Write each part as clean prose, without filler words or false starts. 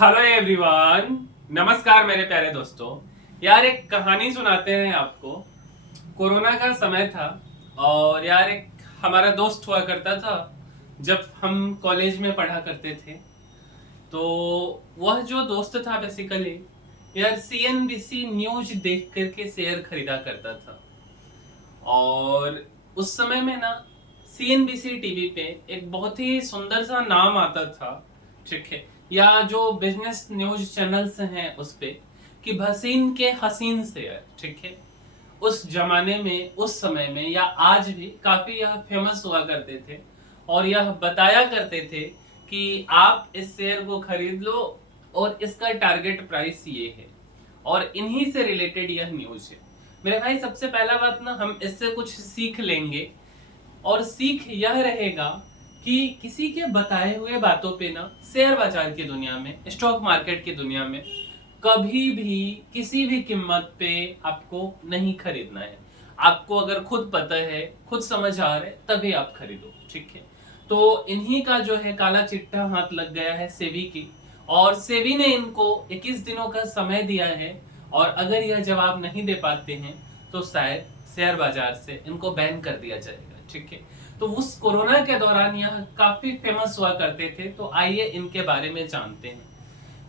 Hello everyone, नमस्कार मेरे प्यारे दोस्तों। यार एक कहानी सुनाते हैं आपको। कोरोना का समय था और यार एक हमारा दोस्त हुआ करता था जब हम कॉलेज में पढ़ा करते थे। तो वह जो दोस्त था बेसिकली यार सीएनबीसी न्यूज देख करके शेयर खरीदा करता था। और उस समय में ना सीएनबीसी टीवी पे एक बहुत ही सुंदर सा नाम आता था, ठीक है, या जो बिजनेस न्यूज चैनल्स हैं उस पे कि भसीन के हसीन शेयर, ठीक है। उस जमाने में, उस समय में या आज भी काफी यह फेमस हुआ करते थे और यह बताया करते थे कि आप इस शेयर को खरीद लो और इसका टारगेट प्राइस ये है। और इन्हीं से रिलेटेड यह न्यूज है मेरे भाई। सबसे पहला बात ना, हम इससे कुछ सीख लेंगे और सीख यह रहेगा कि किसी के बताए हुए बातों पे ना शेयर बाजार की दुनिया में, स्टॉक मार्केट की दुनिया में कभी भी किसी भी कीमत पे आपको नहीं खरीदना है। आपको अगर खुद पता है, खुद समझ आ रहा है, तभी आप खरीदो, ठीक है। तो इन्हीं का जो है काला चिट्ठा हाथ लग गया है सेबी की, और सेबी ने इनको 21 दिनों का समय दिया है और अगर यह जवाब नहीं दे पाते हैं तो शायद शेयर बाजार से इनको बैन कर दिया जाएगा, ठीक है। तो उस कोरोना के दौरान यह काफी फेमस हुआ करते थे, तो आइए इनके बारे में जानते हैं।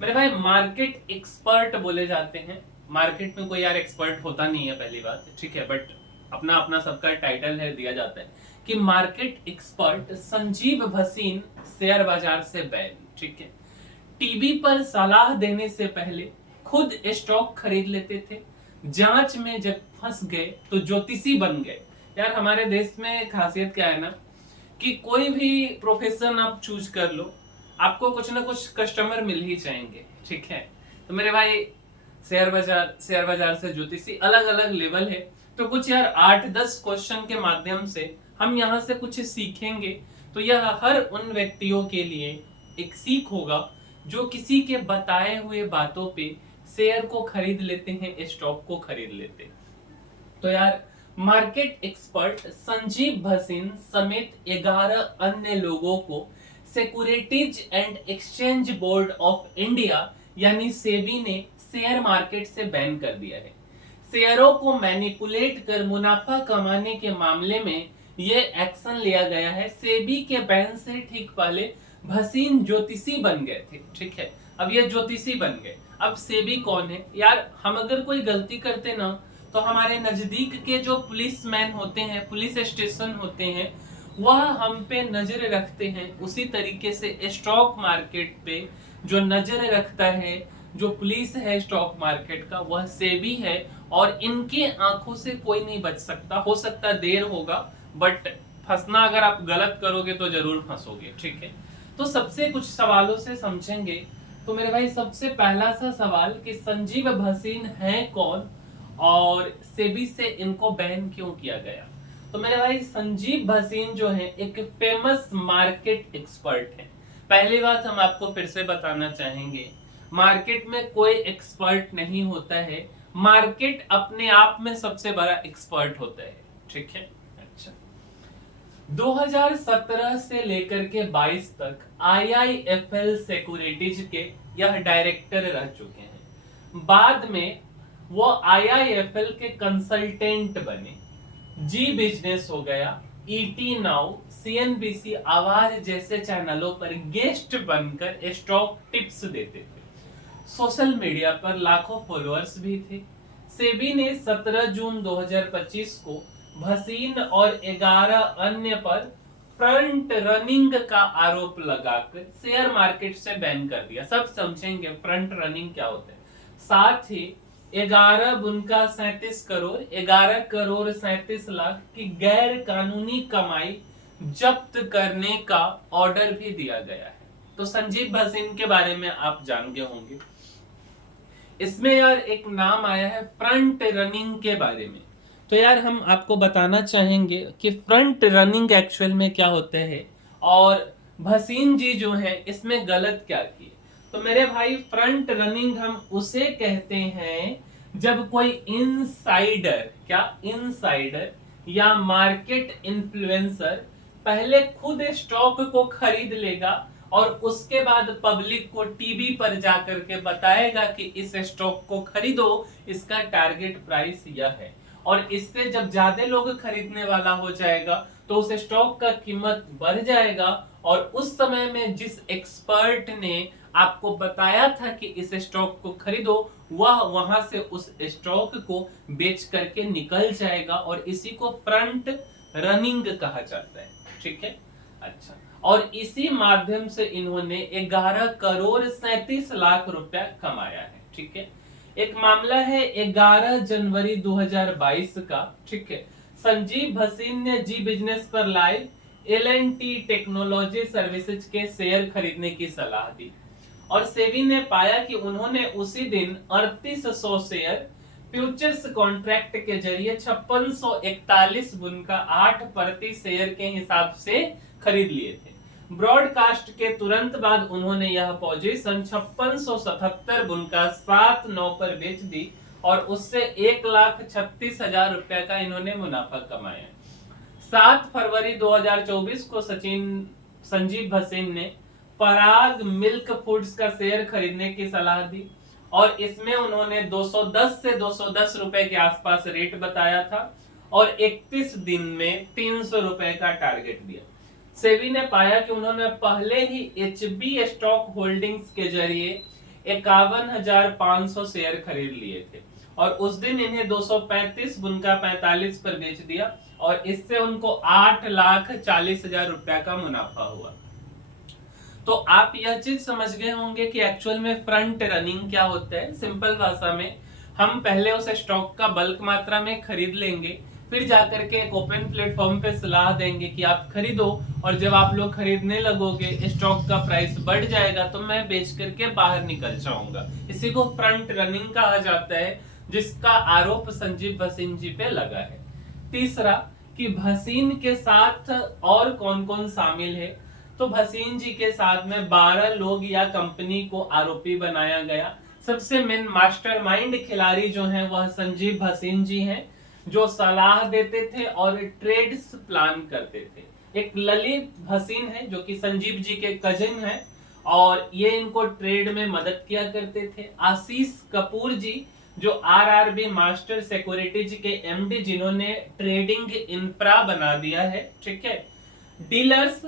मेरे भाई, मार्केट एक्सपर्ट बोले जाते हैं। मार्केट में कोई यार एक्सपर्ट होता नहीं है, पहली बात, ठीक है, बट अपना अपना सबका टाइटल है, दिया जाता है कि market expert Sanjeev Bhasin share बाजार से बैन, ठीक है। टीवी पर सलाह देने से पहले खुद स्टॉक खरीद लेते थे, जांच में जब फंस गए तो ज्योतिषी बन गए। यार हमारे देश में खासियत क्या है ना कि कोई भी प्रोफेशन आप चूज कर लो, आपको कुछ ना कुछ कस्टमर मिल ही जाएंगे, ठीक है। तो मेरे भाई, शेयर बाजार से ज्योतिषी अलग अलग लेवल है। तो कुछ यार 8-10 क्वेश्चन के माध्यम से हम यहाँ से कुछ सीखेंगे। तो यह हर उन व्यक्तियों के लिए एक सीख होगा जो किसी के बताए हुए बातों पे शेयर को खरीद लेते हैं, स्टॉक को खरीद लेते हैं। तो यार मार्केट एक्सपर्ट संजीव भसीन समेत 11 अन्य लोगों को securities and exchange board of India यानी सेबी ने शेयर मार्केट से बैन कर दिया है। शेयरों को मैनिपुलेट कर मुनाफा कमाने के मामले में यह एक्शन लिया गया है। सेबी के बैन से ठीक पहले भसीन ज्योतिषी बन गए थे, ठीक है। अब ये ज्योतिषी बन गए। अब सेबी कौन है यार? हम अगर कोई गलती करते ना तो हमारे नजदीक के जो पुलिस मैन होते हैं, पुलिस स्टेशन होते हैं, वह हम पे नजर रखते हैं। उसी तरीके से स्टॉक मार्केट पे जो नजर रखता है, जो पुलिस है स्टॉक मार्केट का, वह सेबी है। और इनके आंखों से कोई नहीं बच सकता। हो सकता देर होगा, बट फंसना अगर आप गलत करोगे तो जरूर फंसोगे, ठीक है। तो सबसे कुछ सवालों से समझेंगे। तो मेरे भाई, सबसे पहला सा सवाल कि संजीव भसीन है कौन और सेबी से इनको बैन क्यों किया गया? तो मेरे भाई, संजीव भसीन जो है एक फेमस मार्केट एक्सपर्ट है। पहली बात हम आपको फिर से बताना चाहेंगे, मार्केट में कोई एक्सपर्ट नहीं होता है, मार्केट अपने आप में सबसे बड़ा एक्सपर्ट होता है, ठीक है। अच्छा, 2017 से लेकर के 22 तक आईआईएफएल सिक्योरिटीज के यह डायरेक्टर रह चुके हैं। बाद में वो आईआईएफएल के कंसल्टेंट बने, जी बिजनेस हो गया, ईटी नाउ, सीएनबीसी आवाज जैसे चैनलों पर गेस्ट बनकर स्टॉक टिप्स देते थे। सोशल मीडिया पर लाखों फॉलोअर्स भी थे। सेबी ने 17 जून 2025 को भसीन और 11 अन्य पर फ्रंट रनिंग का आरोप लगाकर शेयर मार्केट से बैन कर दिया। सब समझेंगे फ्रंट रनिंग क्या होता है। साथ ही 11 करोड़ 37 लाख की गैर कानूनी कमाई जब्त करने का ऑर्डर भी दिया गया है। तो संजीव भसीन के बारे में आप जान गए होंगे। इसमें यार एक नाम आया है फ्रंट रनिंग के बारे में। तो यार हम आपको बताना चाहेंगे कि फ्रंट रनिंग एक्चुअल में क्या होता है और भसीन जी जो है इसमें गलत क्या किए। तो मेरे भाई, फ्रंट रनिंग हम उसे कहते हैं जब कोई इनसाइडर, क्या इनसाइडर या मार्केट इन्फ्लुएंसर पहले खुद स्टॉक को खरीद लेगा और उसके बाद पब्लिक को टीवी पर जाकर के बताएगा कि इस स्टॉक को खरीदो, इसका टारगेट प्राइस यह है। और इससे जब ज्यादा लोग खरीदने वाला हो जाएगा तो उस स्टॉक का कीमत बढ़ जाएगा, और उस समय में जिस एक्सपर्ट ने आपको बताया था कि इस स्टॉक को खरीदो, वह वहां से उस स्टॉक को बेच करके निकल जाएगा, और इसी को फ्रंट रनिंग कहा जाता है। ठीक है, अच्छा। और इसी माध्यम से इन्होंने 11 करोड़ 37 लाख रुपया कमाया है। ठीक है, एक मामला है 11 जनवरी 2022 का। ठीक है, संजीव भसीन ने जी बिजनेस पर लाइव L&T टेक्नोलॉजी सर्विसेज के शेयर खरीदने की सलाह दी, और सेबी ने पाया कि उन्होंने उसी दिन 3800 शेयर फ्यूचर्स कॉन्ट्रैक्ट के जरिए 5641 बुनका 8 प्रति शेयर के हिसाब से खरीद लिए थे। ब्रॉडकास्ट के तुरंत बाद उन्होंने यह पोजीशन 5677 बुनका 7.9 पर बेच दी, और उससे 1,36,000 रुपए का इन्होंने मुनाफा कमाया। 7 फरवरी 2024 को संजीव भसीन ने पराग मिल्क फूड्स का शेयर खरीदने की सलाह दी, और इसमें उन्होंने 210 से 210 रुपए के आसपास रेट बताया था, और 31 दिन में 300 रुपए का टारगेट दिया। सेबी ने पाया कि उन्होंने पहले ही HB स्टॉक होल्डिंग्स के जरिए 51,500 शेयर खरीद लिए थे, और उस दिन इन्हें 235 बुनका 45 पर बेच दिया, और इससे उनको 8,40,000 रुपया का मुनाफा हुआ। तो आप यह चीज समझ गए होंगे कि एक्चुअल में फ्रंट रनिंग क्या होता है। सिंपल भाषा में, हम पहले उस स्टॉक का बल्क मात्रा में खरीद लेंगे, फिर जाकर के एक ओपन प्लेटफॉर्म पे सलाह देंगे कि आप खरीदो, और जब आप लोग खरीदने लगोगे, स्टॉक का प्राइस बढ़ जाएगा तो मैं बेच करके बाहर निकल जाऊंगा। इसी को फ्रंट रनिंग कहा जाता है, जिसका आरोप संजीव भसीन जी पे लगा है। तीसरा, कि भसीन के साथ और कौन कौन शामिल है, तो भसीन जी के साथ में 12 लोग या कंपनी को आरोपी बनाया गया। सबसे मेन मास्टरमाइंड खिलाड़ी जो हैं वह संजीव भसीन जी हैं, जो सलाह देते थे और ट्रेड्स प्लान करते थे। एक ललित भसीन है जो कि संजीव जी के कजिन हैं, और ये इनको ट्रेड में मदद किया करते थे। आशीष कपूर जी जो RRB मास्टर सिक्योरिटीज के MD, जिन्होंने ट्रेडिंग इंफ्रा बना दिया है। ठीक है, डीलर्स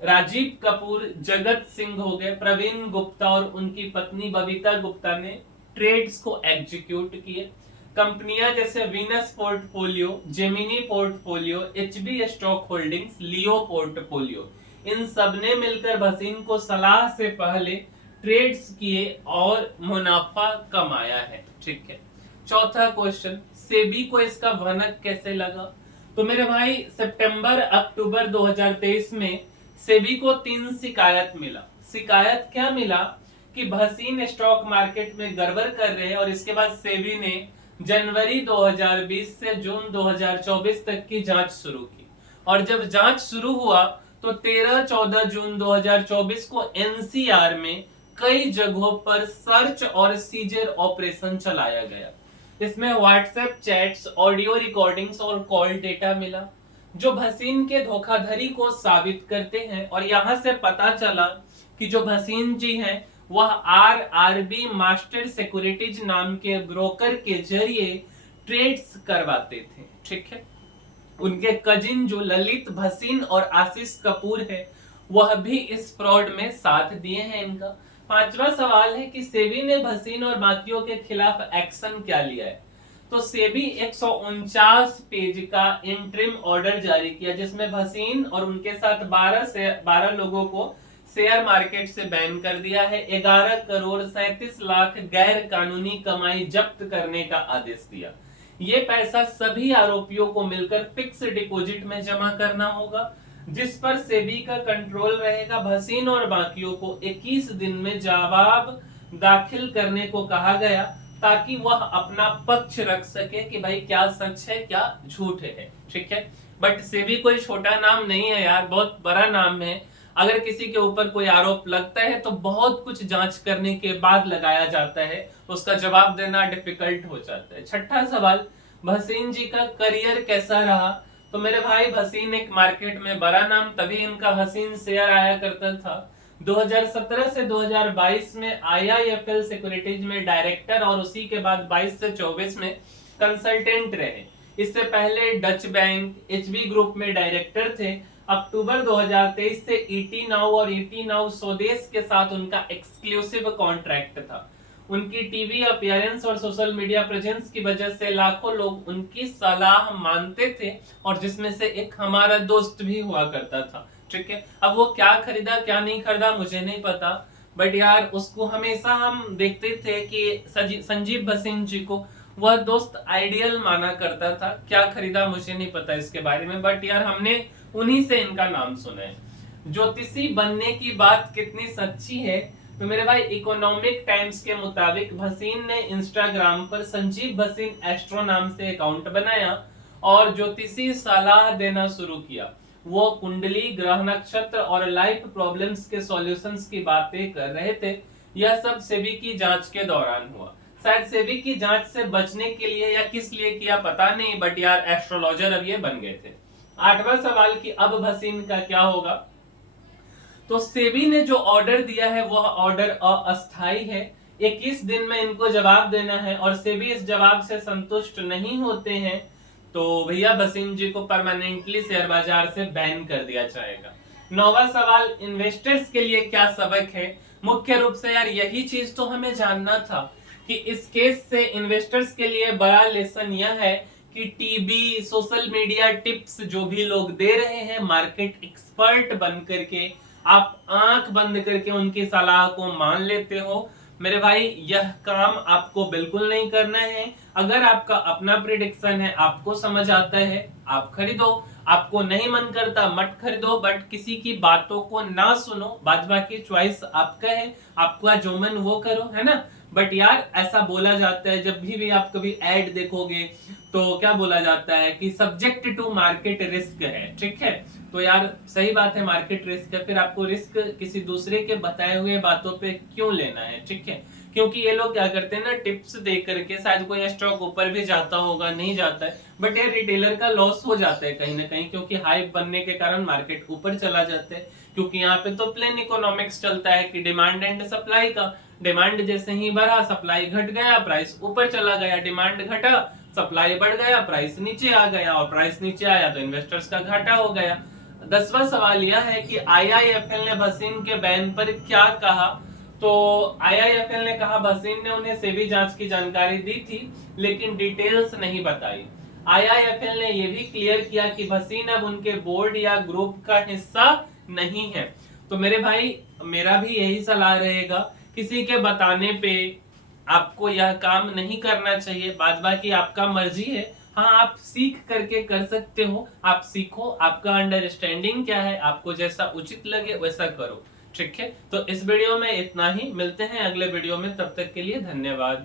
राजीव कपूर, जगत सिंह हो गए, प्रवीण गुप्ता और उनकी पत्नी बबीता गुप्ता ने ट्रेड्स को एग्जीक्यूट किए। कंपनियां जैसे Venus portfolio, Gemini portfolio, HB stock holdings, Leo portfolio, इन सब ने मिलकर भसीन को सलाह से पहले ट्रेड्स किए और मुनाफा कमाया है। ठीक है, चौथा क्वेश्चन, सेबी को इसका भनक कैसे लगा? तो मेरे भाई, सितंबर अक्टूबर 2023 में सेबी को 3 शिकायत मिला। शिकायत क्या मिला कि भसीन स्टॉक मार्केट में गड़बड़ कर रहे हैं, और इसके बाद सेबी ने जनवरी 2020 से जून 2024 तक की जांच शुरू की, और जब जांच शुरू हुआ तो 13-14 जून 2024 को NCR में कई जगहों पर सर्च और सीजर ऑपरेशन चलाया गया। इसमें व्हाट्सएप चैट्स, ऑडियो रिकॉर्डिंग्स और कॉल डेटा मिला, जो भसीन के धोखाधड़ी को साबित करते हैं। और यहां से पता चला कि जो भसीन जी हैं वह RRB मास्टर सिक्योरिटीज नाम के ब्रोकर के जरिए ट्रेड्स करवाते थे। ठीक है, उनके कजिन जो ललित भसीन और आशीष कपूर है, वह भी इस फ्रॉड में साथ दिए हैं इनका। पांचवा सवाल है कि सेबी ने भसीन और बाकियों के खिलाफ एक्शन क्या लिया है? तो सेबी 149 पेज का इंटरिम ऑर्डर जारी किया, जिसमें भसीन और उनके साथ 12 लोगों को शेयर मार्केट से बैन कर दिया है। 11 करोड़ 37 लाख गैर कानूनी कमाई जब्त करने का आदेश दिया। ये पैसा सभी आरोपियों को मिलकर फिक्स डिपॉजिट में जमा करना होगा, जिस पर सेबी का कंट्रोल रहेगा। भसीन और बाकियों को 21 दिन में जवाब दाखिल करने को कहा गया, ताकि वह अपना पक्ष रख सके कि भाई क्या सच है क्या झूठ है। ठीक है, बट सेबी कोई छोटा नाम नहीं है यार, बहुत बड़ा नाम है। अगर किसी के ऊपर कोई आरोप लगता है तो बहुत कुछ जांच करने के बाद लगाया जाता है, उसका जवाब देना डिफिकल्ट हो जाता है। छठा सवाल, भसीन जी का करियर कैसा रहा? तो मेरे भाई, भसीन एक मार्केट में बड़ा नाम, तभी इनका हसीन शेयर आया करता था। 2017 से 2022 में IIFL सिक्योरिटीज में डायरेक्टर और उसी के बाद 22 से 24 में कंसल्टेंट रहे। इससे पहले डच बैंक, HB ग्रुप में डायरेक्टर थे। अक्टूबर 2023 से ET नाउ और ET नाउ स्वदेश के साथ उनका एक्सक्लूसिव कॉन्ट्रैक्ट था। उनकी टीवी अपीयरेंस और सोशल मीडिया प्रेजेंस की वजह से लाखों लोग उनकी सलाह मानते थे, और जिसमें से एक हमारा दोस्त भी हुआ करता था। ठीक है, अब वो क्या खरीदा क्या नहीं खरीदा मुझे नहीं पता, बट यार उसको हमेशा हम देखते थे कि संजीव भसीन जी को वह दोस्त आइडियल माना करता था। क्या खरीदा मुझे नहीं पता इसके बारे में, बट यार हमने उन्हीं से इनका नाम सुना है। ज्योतिषी बनने की बात कितनी सच्ची है, तो मेरे भाई इकोनॉमिक टाइम्स के मुताबिक भसीन ने इंस्टाग्राम पर संजीव भसीन एस्ट्रो नाम से अकाउंट बनाया और ज्योतिषी सलाह देना शुरू किया। वो कुंडली, ग्रह नक्षत्र और लाइफ प्रॉब्लम्स के सॉल्यूशंस की बातें कर रहे थे। यह सब सेबी की जांच के दौरान हुआ। शायद सेबी की जांच से बचने के लिए या किस लिए किया पता नहीं, बट यार एस्ट्रोलॉजर अब ये बन गए थे। 8वां सवाल कि अब भसीन का क्या होगा। तो सेबी ने जो ऑर्डर दिया है वह ऑर्डर अस्थायी है। 21 दिन में इनको जवाब देना है, और सेबी इस जवाब से संतुष्ट नहीं होते हैं तो भैया भसीन जी को परमानेंटली शेयर बाजार से बैन कर दिया जाएगा। 9वां सवाल, इन्वेस्टर्स के लिए क्या सबक है। मुख्य रूप से यार यही चीज तो हमें जानना था कि इस केस से इन्वेस्टर्स के लिए बड़ा लेसन यह है कि टीवी, सोशल मीडिया टिप्स जो भी लोग दे रहे हैं मार्केट एक्सपर्ट बन करके, आप आंख बंद करके उनकी सलाह को मान लेते हो। मेरे भाई यह काम आपको बिल्कुल नहीं करना है। अगर आपका अपना प्रेडिक्शन है, आपको समझ आता है, आप खरीदो। आपको नहीं मन करता मत खरीदो, बट किसी की बातों को ना सुनो। बाद बाकी चॉइस आपका है, आपका जो मन वो करो, है ना। बट यार ऐसा बोला जाता है, जब भी आप कभी ऐड देखोगे तो क्या बोला जाता है कि सब्जेक्ट टू मार्केट रिस्क है। ठीक है, तो यार सही बात है, मार्केट रिस्क है, फिर आपको रिस्क किसी दूसरे के बताए हुए बातों पे क्यों लेना है। ठीक है, क्योंकि ये लोग क्या करते हैं ना, टिप्स दे करके, शायद कोई स्टॉक ऊपर भी जाता होगा, नहीं जाता है, बट यार रिटेलर का लॉस हो जाता है कहीं ना कहीं, क्योंकि हाइप बनने के कारण मार्केट ऊपर चला जाता है। क्योंकि यहाँ पे तो प्लेन इकोनॉमिक्स चलता है कि डिमांड एंड सप्लाई का। डिमांड जैसे ही बढ़ा, सप्लाई घट गया, प्राइस ऊपर चला गया। डिमांड घटा, सप्लाई बढ़ गया, प्राइस नीचे आ गया, और प्राइस नीचे आया तो इन्वेस्टर्स का घाटा हो गया। 10वां सवाल यह है कि IIFL ने भसीन के बैन पर क्या कहा। तो IIFL ने कहा भसीन ने उन्हें सेबी जांच की जानकारी दी थी, लेकिन डिटेल्स नहीं बताई। IIFL ने यह भी क्लियर किया कि भसीन अब उनके बोर्ड या ग्रुप का हिस्सा नहीं है। तो मेरे भाई मेरा भी यही सलाह रहेगा, किसी के बताने पे आपको यह काम नहीं करना चाहिए। बाद बाकी आपका मर्जी है। हाँ, आप सीख करके कर सकते हो, आप सीखो, आपका अंडरस्टैंडिंग क्या है, आपको जैसा उचित लगे वैसा करो। ठीक है, तो इस वीडियो में इतना ही, मिलते हैं अगले वीडियो में, तब तक के लिए धन्यवाद।